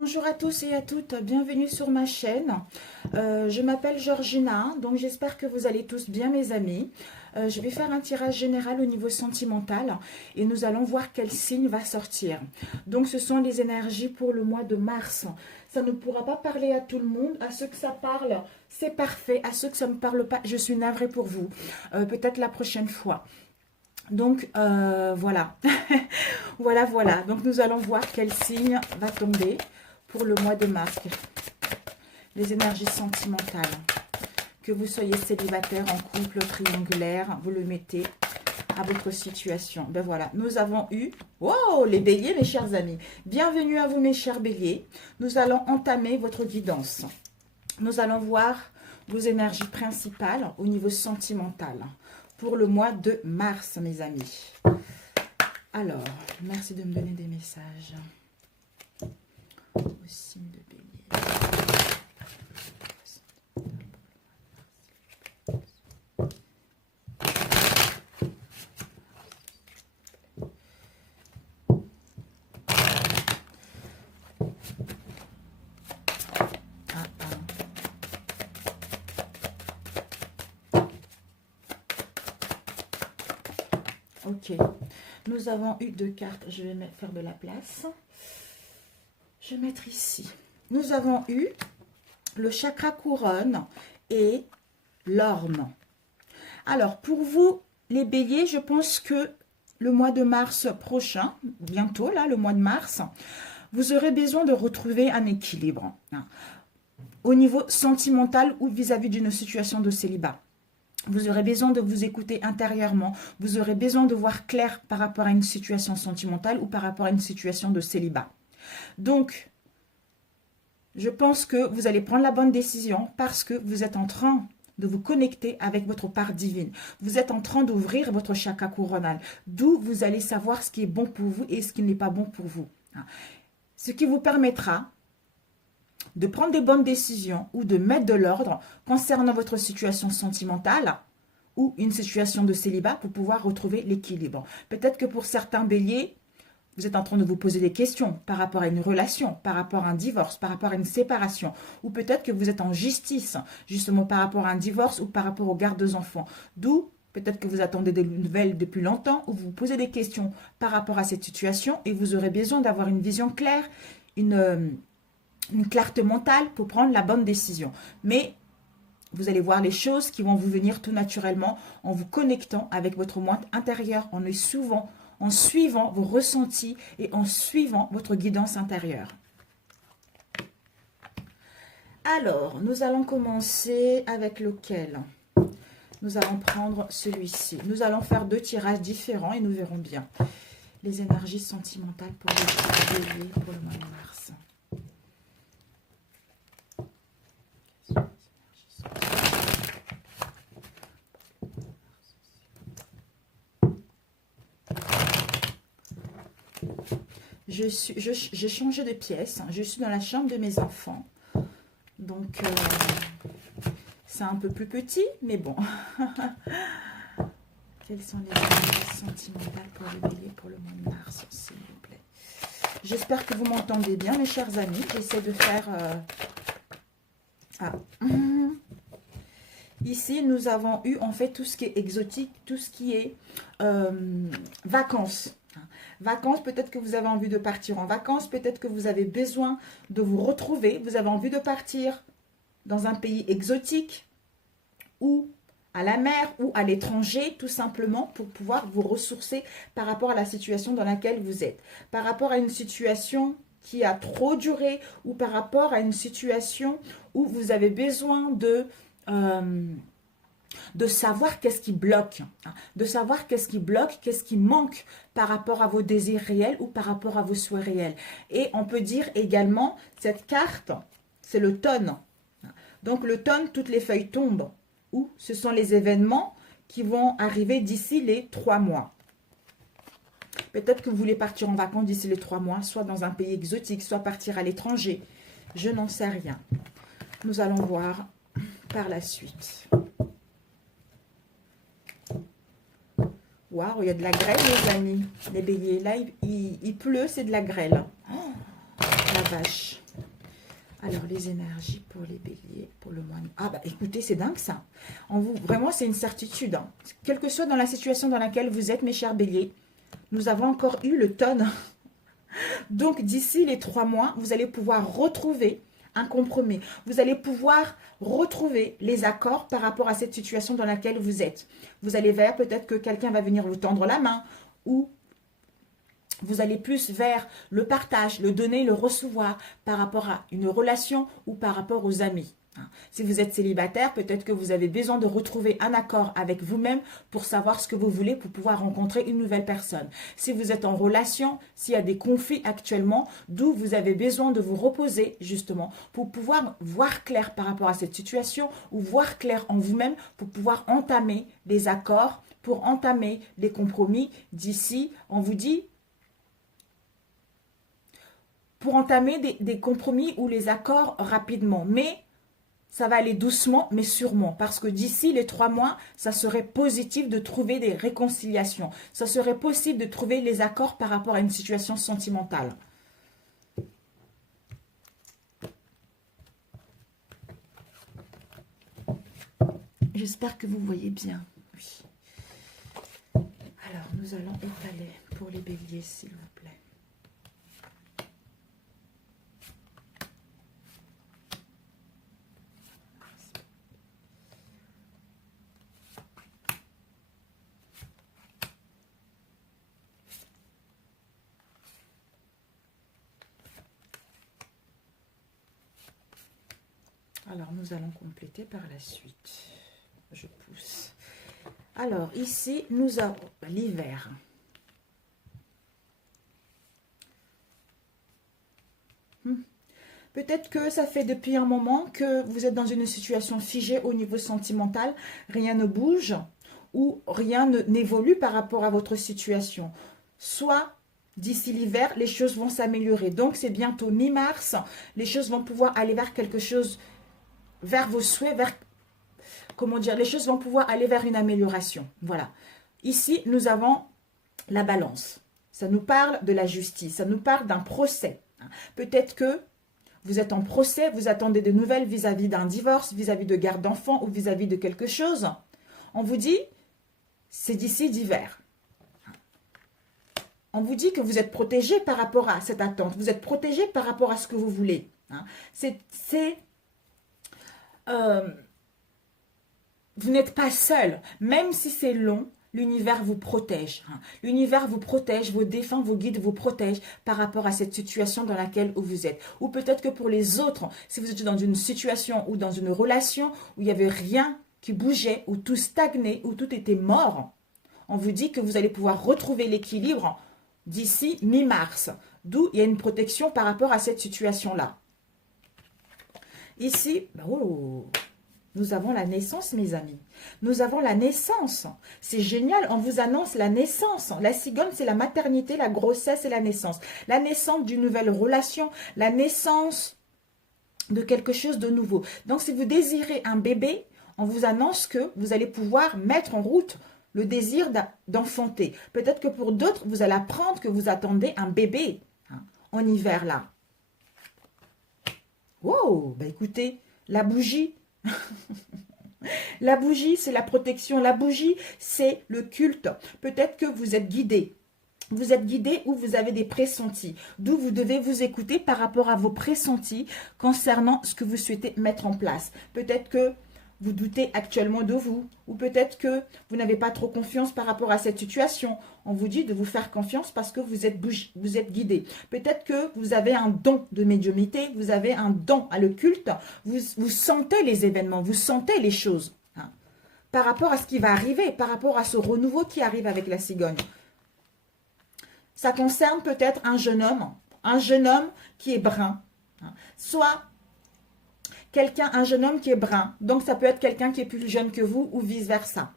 Bonjour à tous et à toutes, bienvenue sur ma chaîne. Je m'appelle Georgina, donc j'espère que vous allez tous bien mes amis. Je vais faire un tirage général au niveau sentimental et nous allons voir quel signe va sortir. Donc ce sont les énergies pour le mois de mars. Ça ne pourra pas parler à tout le monde, à ceux que ça parle, c'est parfait. À ceux que ça ne me parle pas, je suis navrée pour vous. Peut-être la prochaine fois. Donc voilà, voilà. Donc nous allons voir quel signe va tomber pour le mois de mars. Les énergies sentimentales. Que vous soyez célibataire, en couple, triangulaire, vous le mettez à votre situation. Ben voilà, nous avons eu... Oh, les béliers, mes chers amis. Bienvenue à vous, mes chers béliers. Nous allons entamer votre guidance. Nous allons voir vos énergies principales au niveau sentimental pour le mois de mars, mes amis. Alors, merci de me donner des messages. Au signe de bélier. Ok, nous avons eu deux cartes, je vais faire de la place. Je vais mettre ici. Nous avons eu le chakra couronne et l'orme. Alors, pour vous, les béliers, je pense que le mois de mars prochain, bientôt là, le mois de mars, vous aurez besoin de retrouver un équilibre au niveau sentimental ou vis-à-vis d'une situation de célibat. Vous aurez besoin de vous écouter intérieurement. Vous aurez besoin de voir clair par rapport à une situation sentimentale ou par rapport à une situation de célibat. Donc, je pense que vous allez prendre la bonne décision parce que vous êtes en train de vous connecter avec votre part divine. Vous êtes en train d'ouvrir votre chakra coronal, d'où vous allez savoir ce qui est bon pour vous et ce qui n'est pas bon pour vous. Ce qui vous permettra de prendre des bonnes décisions ou de mettre de l'ordre concernant votre situation sentimentale ou une situation de célibat pour pouvoir retrouver l'équilibre. Peut-être que pour certains béliers, vous êtes en train de vous poser des questions par rapport à une relation, par rapport à un divorce, par rapport à une séparation. Ou peut-être que vous êtes en justice, justement par rapport à un divorce ou par rapport aux gardes d'enfants. D'où peut-être que vous attendez des nouvelles depuis longtemps ou vous vous posez des questions par rapport à cette situation et vous aurez besoin d'avoir une vision claire, une clarté mentale pour prendre la bonne décision. Mais vous allez voir les choses qui vont vous venir tout naturellement en vous connectant avec votre monde intérieur, en suivant vos ressentis et en suivant votre guidance intérieure. Alors, nous allons commencer avec lequel? Nous allons prendre celui-ci. Nous allons faire deux tirages différents et nous verrons bien les énergies sentimentales pour les béliers pour le mois de mars. J'ai changé de pièce. Je suis dans la chambre de mes enfants. Donc, c'est un peu plus petit, mais bon. Quelles sont les énergies sentimentales pour les béliers pour le mois de mars, s'il vous plaît? J'espère que vous m'entendez bien, mes chers amis. J'essaie de faire... Ici, nous avons eu en fait tout ce qui est exotique, tout ce qui est vacances. Vacances, peut-être que vous avez envie de partir en vacances, peut-être que vous avez besoin de vous retrouver, vous avez envie de partir dans un pays exotique ou à la mer ou à l'étranger, tout simplement pour pouvoir vous ressourcer par rapport à la situation dans laquelle vous êtes. Par rapport à une situation qui a trop duré ou par rapport à une situation où vous avez besoin de savoir qu'est-ce qui bloque, de savoir qu'est-ce qui bloque, qu'est-ce qui manque par rapport à vos désirs réels ou par rapport à vos souhaits réels. Et on peut dire également, cette carte, c'est l'automne. Donc l'automne, toutes les feuilles tombent, ou ce sont les événements qui vont arriver d'ici les 3 mois. Peut-être que vous voulez partir en vacances d'ici les 3 mois, soit dans un pays exotique, soit partir à l'étranger. Je n'en sais rien. Nous allons voir par la suite. Waouh, il y a de la grêle, les amis, les béliers. Là, il pleut, c'est de la grêle. Oh, la vache. Alors, les énergies pour les béliers, pour le mois... Ah, bah écoutez, c'est dingue ça. Vraiment, c'est une certitude. Hein. Quelle que soit dans la situation dans laquelle vous êtes, mes chers béliers, nous avons encore eu le tonne. Donc, d'ici les 3 mois, vous allez pouvoir retrouver un compromis. Vous allez pouvoir retrouver les accords par rapport à cette situation dans laquelle vous êtes. Vous allez vers, peut-être que quelqu'un va venir vous tendre la main, ou vous allez plus vers le partage, le donner, le recevoir par rapport à une relation ou par rapport aux amis. Si vous êtes célibataire, peut-être que vous avez besoin de retrouver un accord avec vous-même pour savoir ce que vous voulez pour pouvoir rencontrer une nouvelle personne. Si vous êtes en relation, s'il y a des conflits actuellement, d'où vous avez besoin de vous reposer justement pour pouvoir voir clair par rapport à cette situation ou voir clair en vous-même pour pouvoir entamer les accords, pour entamer les compromis d'ici, on vous dit, pour entamer des compromis ou les accords rapidement. Mais ça va aller doucement, mais sûrement. Parce que d'ici les 3 mois, ça serait positif de trouver des réconciliations. Ça serait possible de trouver les accords par rapport à une situation sentimentale. J'espère que vous voyez bien. Oui. Alors, nous allons étaler pour les béliers, s'il vous plaît. Alors, nous allons compléter par la suite. Je pousse. Alors, ici, nous avons l'hiver. Peut-être que ça fait depuis un moment que vous êtes dans une situation figée au niveau sentimental. Rien ne bouge ou rien n'évolue par rapport à votre situation. Soit d'ici l'hiver, les choses vont s'améliorer. Donc, c'est bientôt mi-mars. Les choses vont pouvoir aller vers quelque chose, vers vos souhaits, vers, comment dire, les choses vont pouvoir aller vers une amélioration. Voilà. Ici, nous avons la balance. Ça nous parle de la justice. Ça nous parle d'un procès. Peut-être que vous êtes en procès, vous attendez de nouvelles vis-à-vis d'un divorce, vis-à-vis de garde d'enfants ou vis-à-vis de quelque chose. On vous dit, c'est d'ici d'hiver. On vous dit que vous êtes protégé par rapport à cette attente. Vous êtes protégé par rapport à ce que vous voulez. Vous n'êtes pas seul, même si c'est long. L'univers vous protège. L'univers vous protège, vos défunts, vos guides vous protègent par rapport à cette situation dans laquelle vous êtes. Ou peut-être que pour les autres, si vous êtes dans une situation ou dans une relation où il n'y avait rien qui bougeait, où tout stagnait, où tout était mort, on vous dit que vous allez pouvoir retrouver l'équilibre d'ici mi-mars. D'où il y a une protection par rapport à cette situation-là. Ici, nous avons la naissance, mes amis. Nous avons la naissance. C'est génial, on vous annonce la naissance. La cigogne, c'est la maternité, la grossesse et la naissance. La naissance d'une nouvelle relation, la naissance de quelque chose de nouveau. Donc, si vous désirez un bébé, on vous annonce que vous allez pouvoir mettre en route le désir d'enfanter. Peut-être que pour d'autres, vous allez apprendre que vous attendez un bébé en hiver, là. Wow, bah écoutez, la bougie... La bougie, c'est la protection. La bougie, c'est le culte. Peut-être que vous êtes guidé. Vous êtes guidé ou vous avez des pressentis. D'où vous devez vous écouter par rapport à vos pressentis concernant ce que vous souhaitez mettre en place. Peut-être que vous doutez actuellement de vous. Ou peut-être que vous n'avez pas trop confiance par rapport à cette situation. On vous dit de vous faire confiance parce que vous êtes guidé. Peut-être que vous avez un don de médiumnité. Vous avez un don à le culte. Vous sentez les événements. Vous sentez les choses. Par rapport à ce qui va arriver. Par rapport à ce renouveau qui arrive avec la cigogne. Ça concerne peut-être un jeune homme qui est brun. Soit un jeune homme qui est brun. Donc, ça peut être quelqu'un qui est plus jeune que vous ou vice-versa.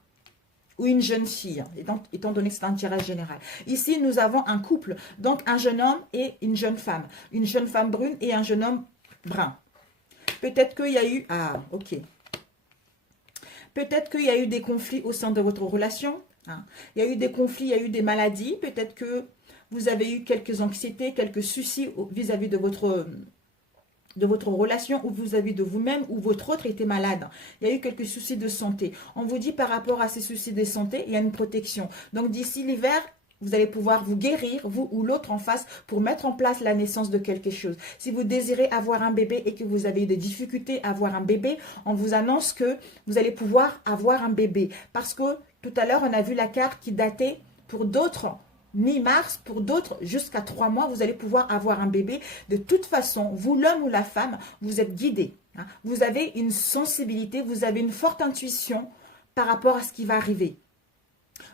Ou une jeune fille, étant donné que c'est un tirage général. Ici, nous avons un couple. Donc, un jeune homme et une jeune femme. Une jeune femme brune et un jeune homme brun. Peut-être qu'il y a eu... Ah, ok. Peut-être qu'il y a eu des conflits au sein de votre relation. Il y a eu des conflits, il y a eu des maladies. Peut-être que vous avez eu quelques anxiétés, quelques soucis vis-à-vis de votre relation, ou vous avez de vous-même, ou votre autre était malade. Il y a eu quelques soucis de santé. On vous dit par rapport à ces soucis de santé, il y a une protection. Donc d'ici l'hiver, vous allez pouvoir vous guérir, vous ou l'autre en face, pour mettre en place la naissance de quelque chose. Si vous désirez avoir un bébé et que vous avez eu des difficultés à avoir un bébé, on vous annonce que vous allez pouvoir avoir un bébé. Parce que tout à l'heure, on a vu la carte qui datait pour d'autres mi-mars, pour d'autres jusqu'à 3 mois, vous allez pouvoir avoir un bébé. De toute façon, vous l'homme ou la femme, vous êtes guidé. Hein. Vous avez une sensibilité, vous avez une forte intuition par rapport à ce qui va arriver.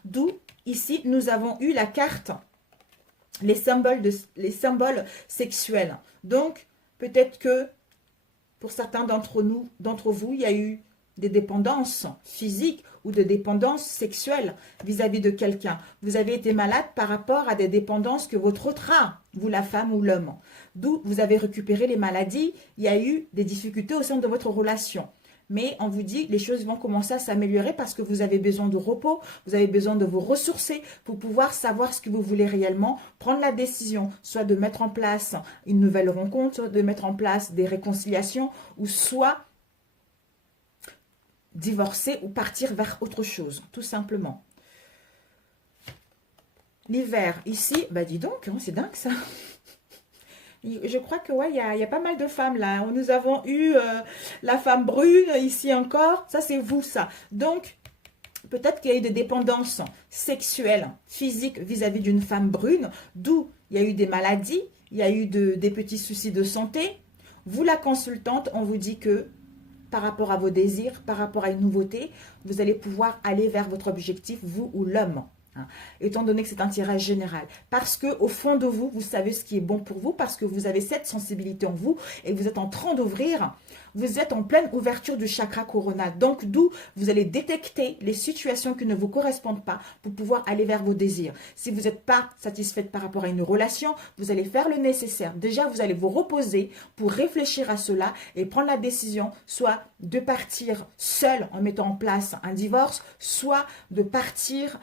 D'où, ici, nous avons eu la carte, les symboles sexuels. Donc, peut-être que, pour certains d'entre vous, il y a eu des dépendances physiques ou de dépendances sexuelles vis-à-vis de quelqu'un. Vous avez été malade par rapport à des dépendances que votre autre a, vous la femme ou l'homme. D'où vous avez récupéré les maladies, il y a eu des difficultés au sein de votre relation. Mais on vous dit, les choses vont commencer à s'améliorer parce que vous avez besoin de repos, vous avez besoin de vous ressourcer pour pouvoir savoir ce que vous voulez réellement, prendre la décision, soit de mettre en place une nouvelle rencontre, soit de mettre en place des réconciliations, ou soit divorcer ou partir vers autre chose, tout simplement. L'hiver, ici, bah dis donc, hein, c'est dingue ça. Je crois que ouais, il y a pas mal de femmes là. Nous avons eu la femme brune ici encore. Ça, c'est vous, ça. Donc, peut-être qu'il y a eu des dépendances sexuelles, physiques vis-à-vis d'une femme brune. D'où il y a eu des maladies, il y a eu des petits soucis de santé. Vous, la consultante, on vous dit que par rapport à vos désirs, par rapport à une nouveauté, vous allez pouvoir aller vers votre objectif, vous ou l'homme. Étant donné que c'est un tirage général. Parce que au fond de vous, vous savez ce qui est bon pour vous, parce que vous avez cette sensibilité en vous et vous êtes en train d'ouvrir, vous êtes en pleine ouverture du chakra corona. Donc, d'où vous allez détecter les situations qui ne vous correspondent pas pour pouvoir aller vers vos désirs. Si vous n'êtes pas satisfaite par rapport à une relation, vous allez faire le nécessaire. Déjà, vous allez vous reposer pour réfléchir à cela et prendre la décision, soit de partir seul en mettant en place un divorce, soit de partir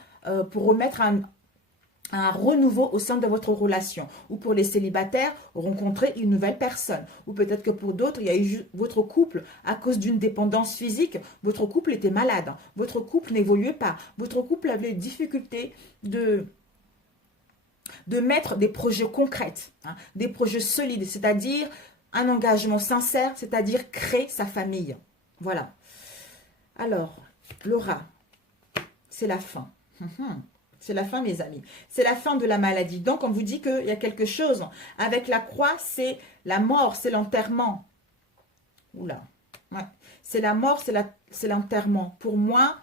pour remettre un renouveau au sein de votre relation. Ou pour les célibataires, rencontrer une nouvelle personne. Ou peut-être que pour d'autres, il y a eu votre couple, à cause d'une dépendance physique, votre couple était malade. Votre couple n'évoluait pas. Votre couple avait des difficultés de mettre des projets concrets, hein, des projets solides, c'est-à-dire un engagement sincère, c'est-à-dire créer sa famille. Voilà. Alors, Laura, c'est la fin. C'est la fin, mes amis. C'est la fin de la maladie. Donc, on vous dit qu'il y a quelque chose. Avec la croix, c'est la mort, c'est l'enterrement. Oula. Ouais. C'est la mort, c'est l'enterrement. Pour moi,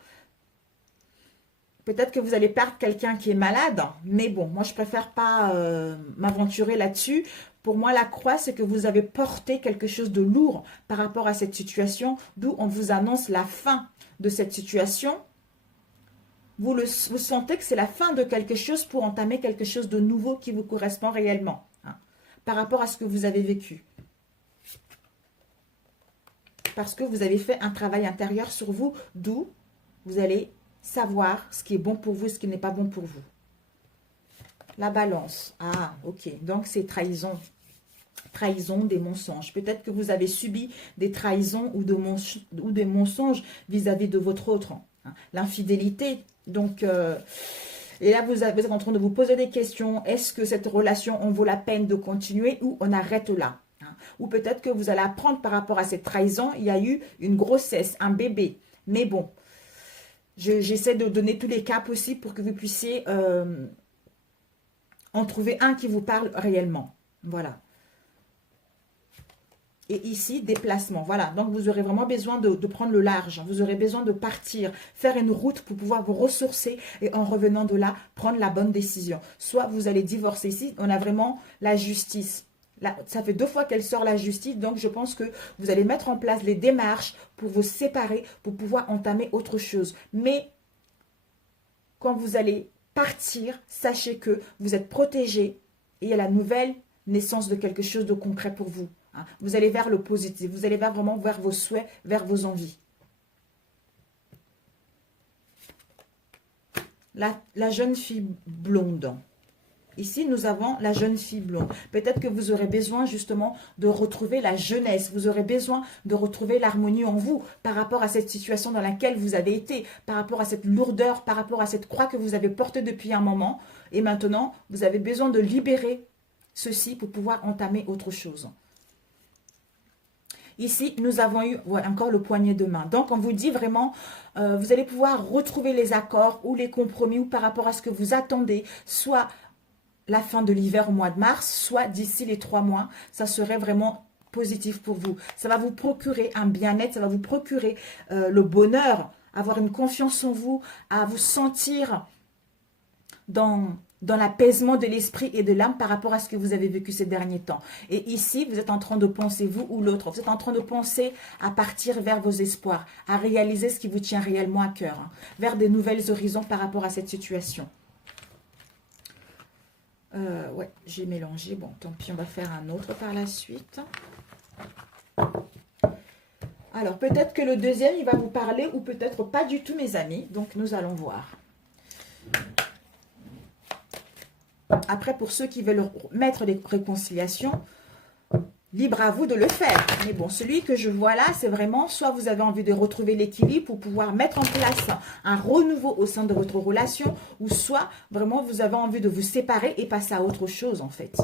peut-être que vous allez perdre quelqu'un qui est malade. Mais bon, moi, je préfère pas m'aventurer là-dessus. Pour moi, la croix, c'est que vous avez porté quelque chose de lourd par rapport à cette situation. D'où on vous annonce la fin de cette situation. Vous sentez que c'est la fin de quelque chose pour entamer quelque chose de nouveau qui vous correspond réellement, hein, par rapport à ce que vous avez vécu. Parce que vous avez fait un travail intérieur sur vous, d'où vous allez savoir ce qui est bon pour vous et ce qui n'est pas bon pour vous. La balance. Ah, ok. Donc, c'est trahison. Trahison, des mensonges. Peut-être que vous avez subi des trahisons ou des mensonges vis-à-vis de votre autre. Hein. L'infidélité. Donc, et là, vous êtes en train de vous poser des questions. Est-ce que cette relation, on vaut la peine de continuer ou on arrête là, hein? Ou peut-être que vous allez apprendre par rapport à cette trahison, il y a eu une grossesse, un bébé. Mais bon, j'essaie de donner tous les cas possibles pour que vous puissiez en trouver un qui vous parle réellement. Voilà. Et ici, déplacement. Voilà, donc vous aurez vraiment besoin de prendre le large. Vous aurez besoin de partir, faire une route pour pouvoir vous ressourcer. Et en revenant de là, prendre la bonne décision. Soit vous allez divorcer. Ici, on a vraiment la justice. Là, ça fait 2 fois qu'elle sort la justice. Donc, je pense que vous allez mettre en place les démarches pour vous séparer, pour pouvoir entamer autre chose. Mais, quand vous allez partir, sachez que vous êtes protégé. Et il y a la nouvelle naissance de quelque chose de concret pour vous. Vous allez vers le positif, vous allez vraiment vers vos souhaits, vers vos envies. La jeune fille blonde. Ici, nous avons la jeune fille blonde. Peut-être que vous aurez besoin justement de retrouver la jeunesse. Vous aurez besoin de retrouver l'harmonie en vous par rapport à cette situation dans laquelle vous avez été, par rapport à cette lourdeur, par rapport à cette croix que vous avez portée depuis un moment. Et maintenant, vous avez besoin de libérer ceci pour pouvoir entamer autre chose. Ici, nous avons eu encore le poignet de main. Donc, on vous dit vraiment, vous allez pouvoir retrouver les accords ou les compromis ou par rapport à ce que vous attendez, soit la fin de l'hiver au mois de mars, soit d'ici les 3 mois, ça serait vraiment positif pour vous. Ça va vous procurer un bien-être, ça va vous procurer le bonheur, avoir une confiance en vous, à vous sentir dans l'apaisement de l'esprit et de l'âme par rapport à ce que vous avez vécu ces derniers temps. Et ici, vous êtes en train de penser, vous ou l'autre, vous êtes en train de penser à partir vers vos espoirs, à réaliser ce qui vous tient réellement à cœur, hein, vers des nouvelles horizons par rapport à cette situation. Ouais, j'ai mélangé. Bon, tant pis, on va faire un autre par la suite. Alors, peut-être que le deuxième, il va vous parler ou peut-être pas du tout, mes amis. Donc, nous allons voir. Après, pour ceux qui veulent mettre des réconciliations, libre à vous de le faire. Mais bon, celui que je vois là, c'est vraiment, soit vous avez envie de retrouver l'équilibre pour pouvoir mettre en place un renouveau au sein de votre relation, ou soit vraiment vous avez envie de vous séparer et passer à autre chose en fait.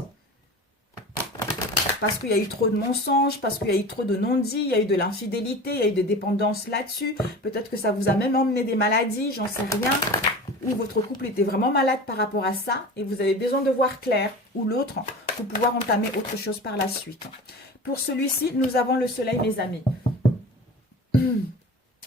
Parce qu'il y a eu trop de mensonges, parce qu'il y a eu trop de non-dits, il y a eu de l'infidélité, il y a eu des dépendances là-dessus. Peut-être que ça vous a même emmené des maladies, j'en sais rien. Ou votre couple était vraiment malade par rapport à ça et vous avez besoin de voir clair, ou l'autre, pour pouvoir entamer autre chose par la suite. Pour celui-ci, nous avons le soleil, mes amis.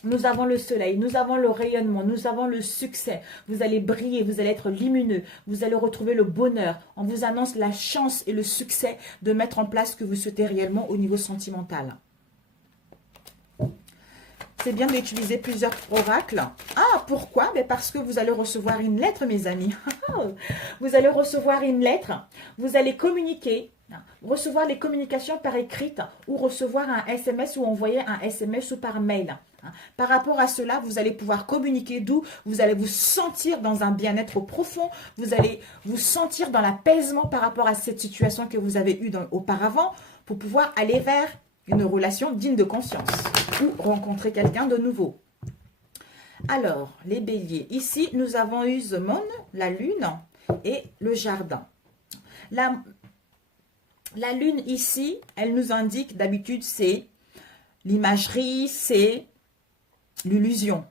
Nous avons le soleil, nous avons le rayonnement, nous avons le succès. Vous allez briller, vous allez être lumineux, vous allez retrouver le bonheur. On vous annonce la chance et le succès de mettre en place ce que vous souhaitez réellement au niveau sentimental. C'est bien d'utiliser plusieurs oracles. Ah, pourquoi? Mais parce que vous allez recevoir une lettre, mes amis. Vous allez recevoir une lettre, vous allez communiquer, recevoir les communications par écrite ou recevoir un SMS ou envoyer un SMS ou par mail. Par rapport à cela, vous allez pouvoir communiquer, d'où vous allez vous sentir dans un bien-être profond, vous allez vous sentir dans l'apaisement par rapport à cette situation que vous avez eue auparavant pour pouvoir aller vers une relation digne de confiance ou rencontrer quelqu'un de nouveau. Alors, les béliers. Ici, nous avons eu The Moon, la lune et le jardin. La lune ici, elle nous indique d'habitude, c'est l'imagerie, c'est l'illusion.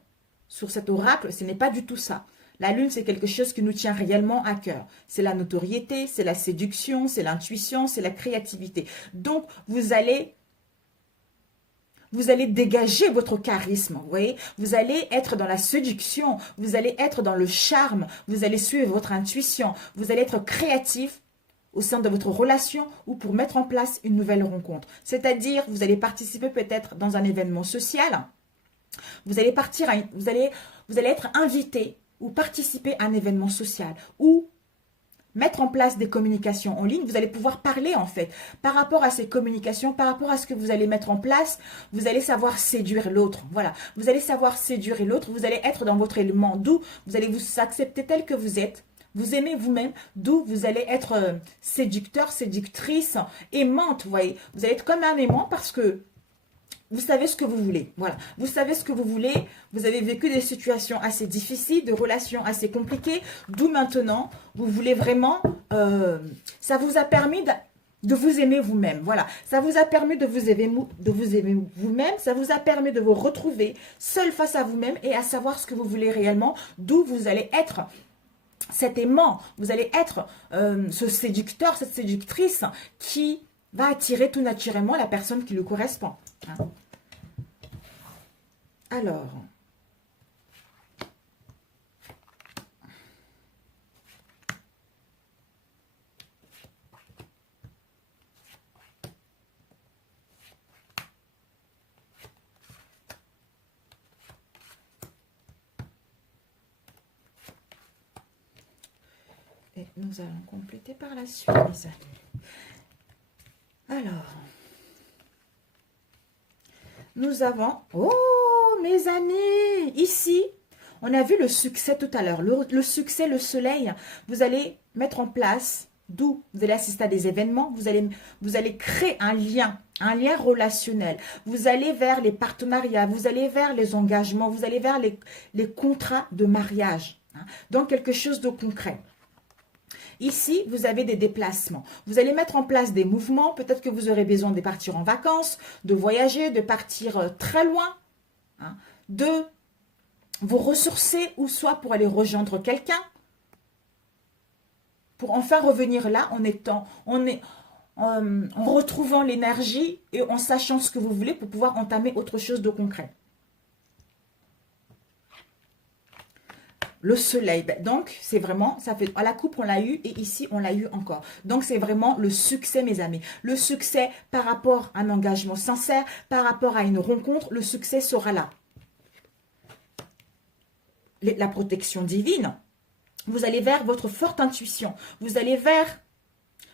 Sur cet oracle, ce n'est pas du tout ça. La lune, c'est quelque chose qui nous tient réellement à cœur. C'est la notoriété, c'est la séduction, c'est l'intuition, c'est la créativité. Donc, vous allez dégager votre charisme, vous voyez. Vous allez être dans la séduction, vous allez être dans le charme, vous allez suivre votre intuition, vous allez être créatif au sein de votre relation ou pour mettre en place une nouvelle rencontre. C'est-à-dire, vous allez participer peut-être dans un événement social, vous allez être invité ou participer à un événement social ou mettre en place des communications en ligne, vous allez pouvoir parler en fait. Par rapport à ces communications, par rapport à ce que vous allez mettre en place, vous allez savoir séduire l'autre. Voilà, vous allez savoir séduire l'autre, vous allez être dans votre élément, d'où vous allez vous accepter tel que vous êtes. Vous aimez vous-même, d'où vous allez être séducteur, séductrice, aimante, vous voyez. Vous allez être comme un aimant parce que vous savez ce que vous voulez, voilà. Vous savez ce que vous voulez, vous avez vécu des situations assez difficiles, de relations assez compliquées, d'où maintenant, vous voulez vraiment, ça vous a permis de vous aimer vous-même, voilà. Ça vous a permis de vous aimer vous-même, ça vous a permis de vous retrouver seul face à vous-même et à savoir ce que vous voulez réellement, d'où vous allez être cet aimant, vous allez être ce séducteur, cette séductrice qui va attirer tout naturellement la personne qui lui correspond. Hein. Alors, et nous allons compléter par la suite, mes amis. Alors, nous avons, oh mes amis, ici, On a vu le succès tout à l'heure. Le succès, le soleil, vous allez mettre en place, d'où vous allez assister à des événements, vous allez créer un lien relationnel. Vous allez vers les partenariats, vous allez vers les engagements, vous allez vers les contrats de mariage. Hein, donc, quelque chose de concret. Ici, vous avez des déplacements. Vous allez mettre en place des mouvements. Peut-être que vous aurez besoin de partir en vacances, de voyager, de partir très loin, hein, de vous ressourcer ou soit pour aller rejoindre quelqu'un, pour enfin revenir là en retrouvant l'énergie et en sachant ce que vous voulez pour pouvoir entamer autre chose de concret. Le soleil, donc c'est vraiment, ça fait, à la coupe on l'a eu et ici on l'a eu encore. Donc c'est vraiment le succès mes amis. Le succès par rapport à un engagement sincère, par rapport à une rencontre, le succès sera là. La protection divine, vous allez vers votre forte intuition. Vous allez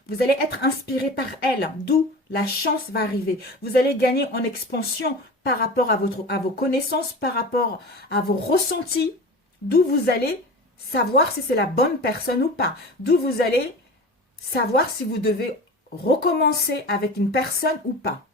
être inspiré par elle, d'où la chance va arriver. Vous allez gagner en expansion par rapport à vos connaissances, par rapport à vos ressentis, d'où vous allez savoir si c'est la bonne personne ou pas. D'où vous allez savoir si vous devez recommencer avec une personne ou pas.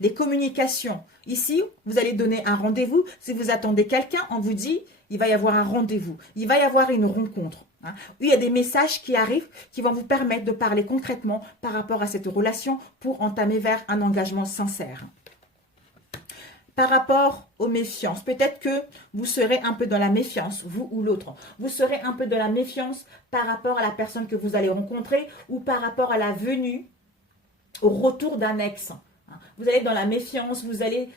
Les communications. Ici, vous allez donner un rendez-vous. Si vous attendez quelqu'un, on vous dit, il va y avoir un rendez-vous. Il va y avoir une rencontre. Hein. Il y a des messages qui arrivent qui vont vous permettre de parler concrètement par rapport à cette relation pour entamer vers un engagement sincère. Par rapport aux méfiances, peut-être que vous serez un peu dans la méfiance, vous ou l'autre. Vous serez un peu dans la méfiance par rapport à la personne que vous allez rencontrer ou par rapport à la venue, au retour d'un ex. Vous allez être dans la méfiance, vous allez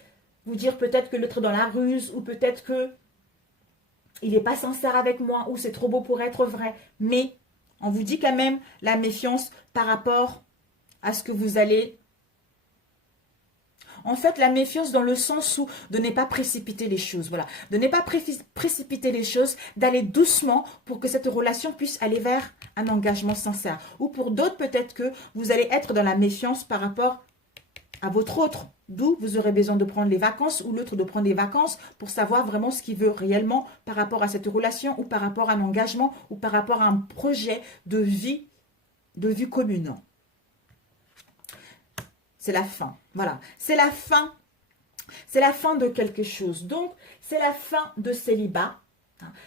vous dire peut-être que l'autre est dans la ruse ou peut-être que il n'est pas sincère avec moi ou c'est trop beau pour être vrai. Mais on vous dit quand même la méfiance par rapport à ce que vous allez... En fait, la méfiance dans le sens où de ne pas précipiter les choses. Voilà, de ne pas précipiter les choses, d'aller doucement pour que cette relation puisse aller vers un engagement sincère. Ou pour d'autres, peut-être que vous allez être dans la méfiance par rapport à votre autre, d'où vous aurez besoin de prendre les vacances ou l'autre de prendre les vacances pour savoir vraiment ce qu'il veut réellement par rapport à cette relation ou par rapport à un engagement ou par rapport à un projet de vie commune. C'est la fin, voilà, c'est la fin de quelque chose. Donc, c'est la fin de célibat.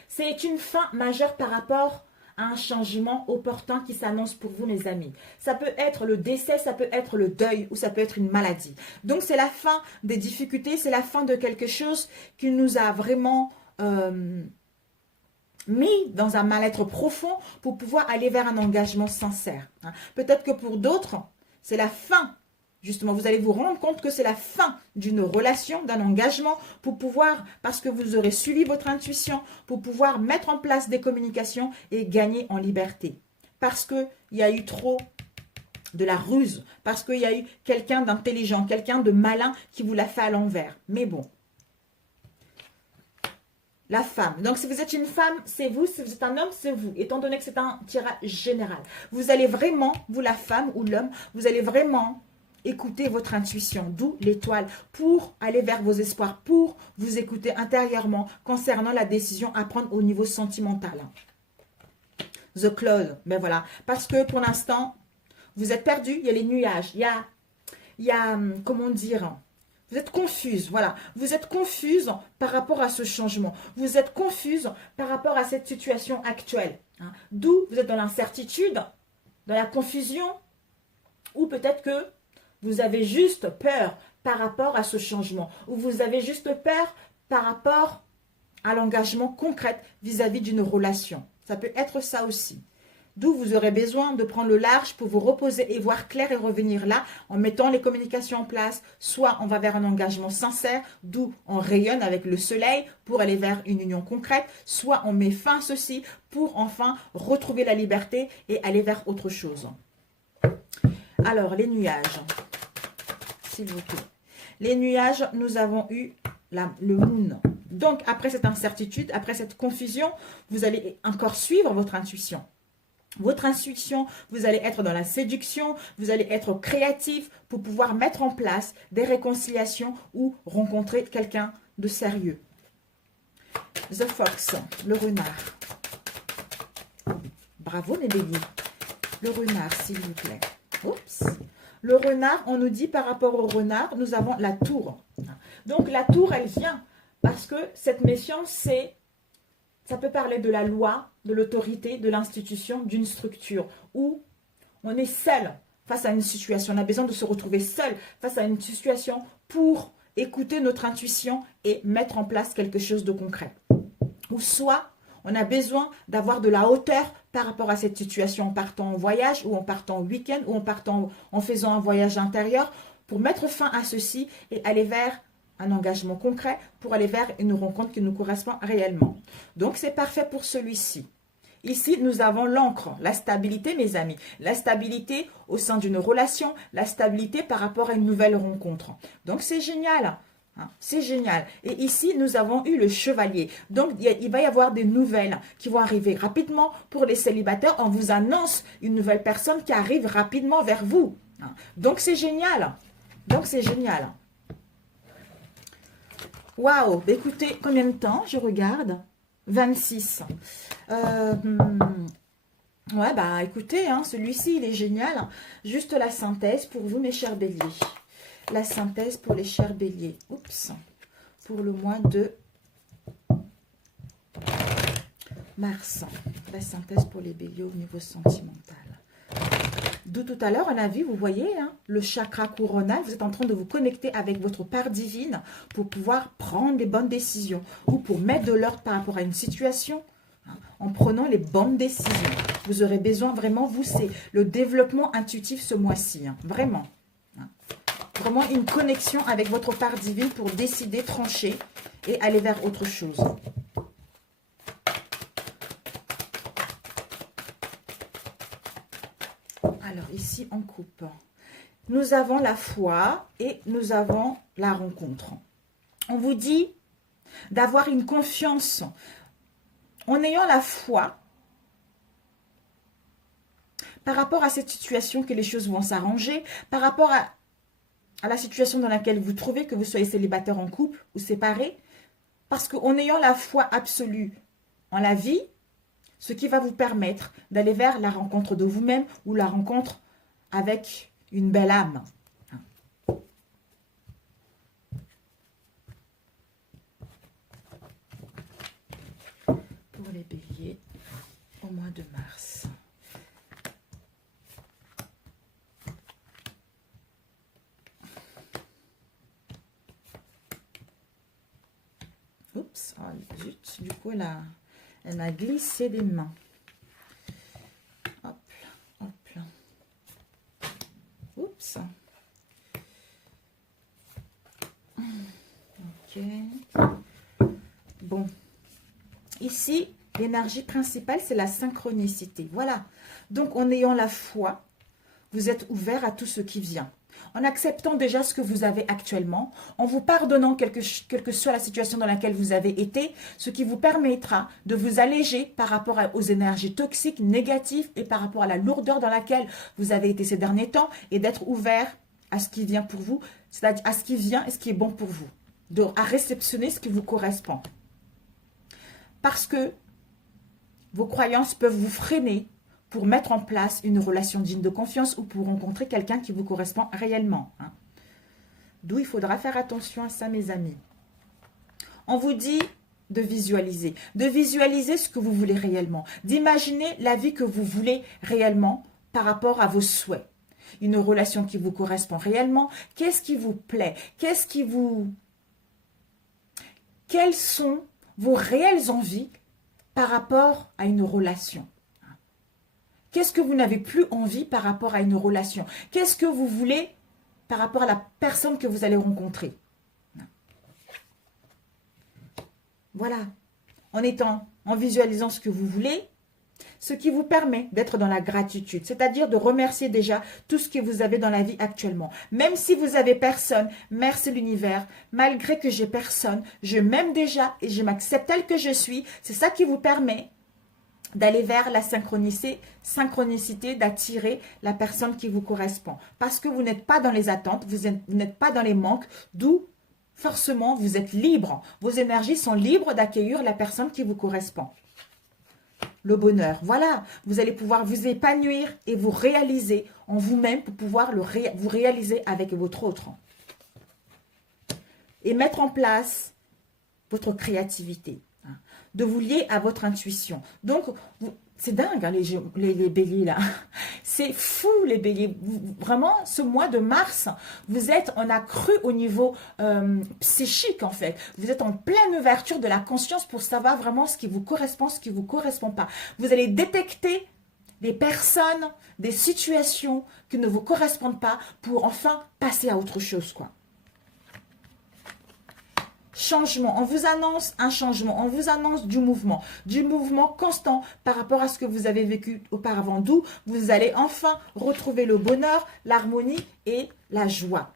C'est une fin majeure par rapport à un changement opportun qui s'annonce pour vous, mes amis. Ça peut être le décès, ça peut être le deuil ou ça peut être une maladie. Donc, c'est la fin des difficultés, c'est la fin de quelque chose qui nous a vraiment mis dans un mal-être profond pour pouvoir aller vers un engagement sincère. Peut-être que pour d'autres, c'est la fin. Justement, vous allez vous rendre compte que c'est la fin d'une relation, d'un engagement, pour pouvoir, parce que vous aurez suivi votre intuition, pour pouvoir mettre en place des communications et gagner en liberté. Parce qu'il y a eu trop de la ruse, parce qu'il y a eu quelqu'un d'intelligent, quelqu'un de malin qui vous l'a fait à l'envers. Mais bon. La femme. Donc, si vous êtes une femme, c'est vous. Si vous êtes un homme, c'est vous. Étant donné que c'est un tirage général. Vous allez vraiment, vous la femme ou l'homme, vous allez vraiment... écoutez votre intuition, d'où l'étoile, pour aller vers vos espoirs, pour vous écouter intérieurement concernant la décision à prendre au niveau sentimental. The Cloud, ben voilà. Parce que pour l'instant, vous êtes perdu, il y a les nuages, il y a comment dire, vous êtes confuse, voilà. Vous êtes confuse par rapport à ce changement. Vous êtes confuse par rapport à cette situation actuelle. Hein. D'où vous êtes dans l'incertitude, dans la confusion, ou peut-être que vous avez juste peur par rapport à ce changement. Ou vous avez juste peur par rapport à l'engagement concret vis-à-vis d'une relation. Ça peut être ça aussi. D'où vous aurez besoin de prendre le large pour vous reposer et voir clair et revenir là en mettant les communications en place. Soit on va vers un engagement sincère, d'où on rayonne avec le soleil pour aller vers une union concrète. Soit on met fin à ceci pour enfin retrouver la liberté et aller vers autre chose. Alors, les nuages. S'il vous plaît. Les nuages, nous avons eu le moon. Donc, après cette incertitude, après cette confusion, vous allez encore suivre votre intuition. Votre intuition, vous allez être dans la séduction, vous allez être créatif pour pouvoir mettre en place des réconciliations ou rencontrer quelqu'un de sérieux. The Fox, le renard. Bravo mes béliers. Le renard, s'il vous plaît. Oups. Le renard, on nous dit par rapport au renard, nous avons la tour. Donc la tour, elle vient parce que cette méfiance, ça peut parler de la loi, de l'autorité, de l'institution, d'une structure où on est seul face à une situation. On a besoin de se retrouver seul face à une situation pour écouter notre intuition et mettre en place quelque chose de concret. Ou soit, on a besoin d'avoir de la hauteur par rapport à cette situation en partant en voyage ou en partant en week-end ou en faisant un voyage intérieur pour mettre fin à ceci et aller vers un engagement concret, pour aller vers une rencontre qui nous correspond réellement. Donc, c'est parfait pour celui-ci. Ici, nous avons l'encre, la stabilité, mes amis. La stabilité au sein d'une relation, la stabilité par rapport à une nouvelle rencontre. Donc, c'est génial. C'est génial. Et ici, nous avons eu le chevalier. Donc, il va y avoir des nouvelles qui vont arriver rapidement. Pour les célibataires, on vous annonce une nouvelle personne qui arrive rapidement vers vous. Donc, c'est génial. Donc, c'est génial. Waouh. Écoutez, combien de temps je regarde? 26. Ouais, bah écoutez, celui-ci, il est génial. Juste la synthèse pour vous, mes chers béliers. La synthèse pour les chers béliers. Oups. Pour le mois de mars. La synthèse pour les béliers au niveau sentimental. D'où tout à l'heure, on a vu, vous voyez, le chakra coronal. Vous êtes en train de vous connecter avec votre part divine pour pouvoir prendre les bonnes décisions ou pour mettre de l'ordre par rapport à une situation en prenant les bonnes décisions. Vous aurez besoin vraiment, vous, c'est le développement intuitif ce mois-ci. Vraiment. Vraiment une connexion avec votre part divine pour décider, trancher et aller vers autre chose. Alors ici, on coupe. Nous avons la foi et nous avons la rencontre. On vous dit d'avoir une confiance en ayant la foi par rapport à cette situation que les choses vont s'arranger, par rapport à la situation dans laquelle vous trouvez, que vous soyez célibataire en couple ou séparé, parce qu'en ayant la foi absolue en la vie, ce qui va vous permettre d'aller vers la rencontre de vous-même ou la rencontre avec une belle âme. Pour les béliers, au mois de mars. Oups, oh, zut, du coup, elle a glissé des mains. Hop, hop là. Oups. Ok. Bon. Ici, l'énergie principale, c'est la synchronicité. Voilà. Donc, en ayant la foi, vous êtes ouvert à tout ce qui vient. En acceptant déjà ce que vous avez actuellement, en vous pardonnant quelle que soit la situation dans laquelle vous avez été, ce qui vous permettra de vous alléger par rapport aux énergies toxiques, négatives et par rapport à la lourdeur dans laquelle vous avez été ces derniers temps et d'être ouvert à ce qui vient pour vous, c'est-à-dire à ce qui vient et ce qui est bon pour vous, à réceptionner ce qui vous correspond. Parce que vos croyances peuvent vous freiner pour mettre en place une relation digne de confiance ou pour rencontrer quelqu'un qui vous correspond réellement. D'où il faudra faire attention à ça, mes amis. On vous dit de visualiser ce que vous voulez réellement, d'imaginer la vie que vous voulez réellement par rapport à vos souhaits. Une relation qui vous correspond réellement. Qu'est-ce qui vous plaît? Quelles sont vos réelles envies par rapport à une relation? Qu'est-ce que vous n'avez plus envie par rapport à une relation? Qu'est-ce que vous voulez par rapport à la personne que vous allez rencontrer? Voilà. En visualisant ce que vous voulez, ce qui vous permet d'être dans la gratitude, c'est-à-dire de remercier déjà tout ce que vous avez dans la vie actuellement. Même si vous avez personne, merci l'univers, malgré que j'ai personne, je m'aime déjà et je m'accepte tel que je suis. C'est ça qui vous permet d'aller vers la synchronicité, d'attirer la personne qui vous correspond. Parce que vous n'êtes pas dans les attentes, vous n'êtes pas dans les manques, d'où forcément, vous êtes libre. Vos énergies sont libres d'accueillir la personne qui vous correspond. Le bonheur, voilà. Vous allez pouvoir vous épanouir et vous réaliser en vous-même pour pouvoir vous réaliser avec votre autre. Et mettre en place votre créativité. De vous lier à votre intuition. Donc, c'est dingue, hein, les béliers, là. C'est fou, les béliers. Vraiment, ce mois de mars, vous êtes en accru au niveau psychique, en fait. Vous êtes en pleine ouverture de la conscience pour savoir vraiment ce qui vous correspond, ce qui ne vous correspond pas. Vous allez détecter des personnes, des situations qui ne vous correspondent pas pour enfin passer à autre chose, quoi. Changement, on vous annonce un changement, on vous annonce du mouvement constant par rapport à ce que vous avez vécu auparavant, d'où vous allez enfin retrouver le bonheur, l'harmonie et la joie.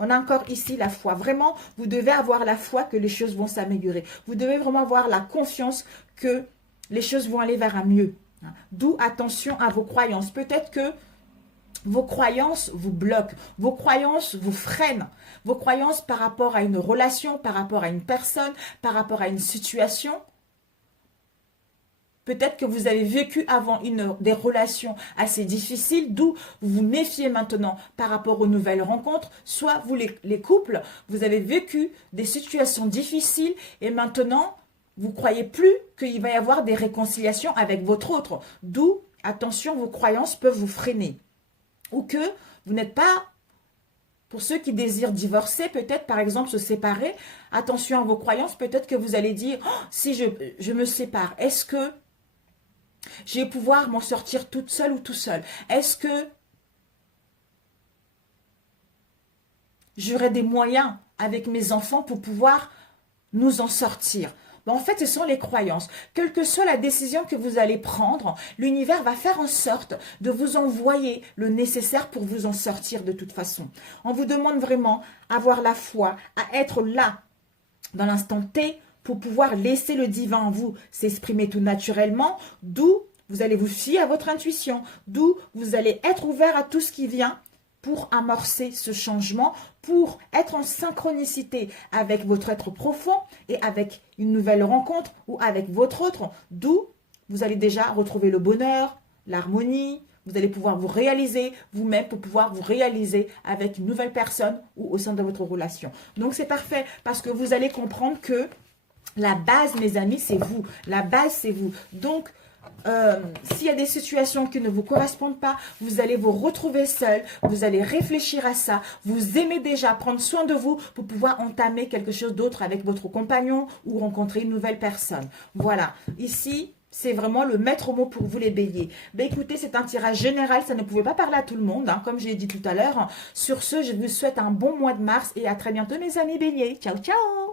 On a encore ici la foi. Vraiment, vous devez avoir la foi que les choses vont s'améliorer. Vous devez vraiment avoir la confiance que les choses vont aller vers un mieux. D'où attention à vos croyances. Peut-être que vos croyances vous bloquent, vos croyances vous freinent, vos croyances par rapport à une relation, par rapport à une personne, par rapport à une situation. Peut-être que vous avez vécu avant des relations assez difficiles, d'où vous vous méfiez maintenant par rapport aux nouvelles rencontres. Soit vous, les couples, vous avez vécu des situations difficiles et maintenant, vous ne croyez plus qu'il va y avoir des réconciliations avec votre autre. D'où, attention, vos croyances peuvent vous freiner. Ou que vous n'êtes pas, pour ceux qui désirent divorcer, peut-être par exemple se séparer, attention à vos croyances, peut-être que vous allez dire, oh, si je me sépare, est-ce que je vais pouvoir m'en sortir toute seule ou tout seul? Est-ce que j'aurai des moyens avec mes enfants pour pouvoir nous en sortir? En fait, ce sont les croyances. Quelle que soit la décision que vous allez prendre, l'univers va faire en sorte de vous envoyer le nécessaire pour vous en sortir de toute façon. On vous demande vraiment avoir la foi, à être là, dans l'instant T, pour pouvoir laisser le divin en vous s'exprimer tout naturellement, d'où vous allez vous fier à votre intuition, d'où vous allez être ouvert à tout ce qui vient pour amorcer ce changement, pour être en synchronicité avec votre être profond et avec une nouvelle rencontre ou avec votre autre, d'où vous allez déjà retrouver le bonheur, l'harmonie, vous allez pouvoir vous réaliser vous-même pour pouvoir vous réaliser avec une nouvelle personne ou au sein de votre relation. Donc c'est parfait parce que vous allez comprendre que la base, mes amis, c'est vous. La base, c'est vous. Donc, s'il y a des situations qui ne vous correspondent pas, vous allez vous retrouver seul, vous allez réfléchir à ça, vous aimez déjà prendre soin de vous pour pouvoir entamer quelque chose d'autre avec votre compagnon ou rencontrer une nouvelle personne. Voilà, ici, c'est vraiment le maître mot pour vous les béliers. Ben écoutez, c'est un tirage général, ça ne pouvait pas parler à tout le monde, hein, comme je l'ai dit tout à l'heure. Sur ce, je vous souhaite un bon mois de mars et à très bientôt mes amis béliers. Ciao, ciao!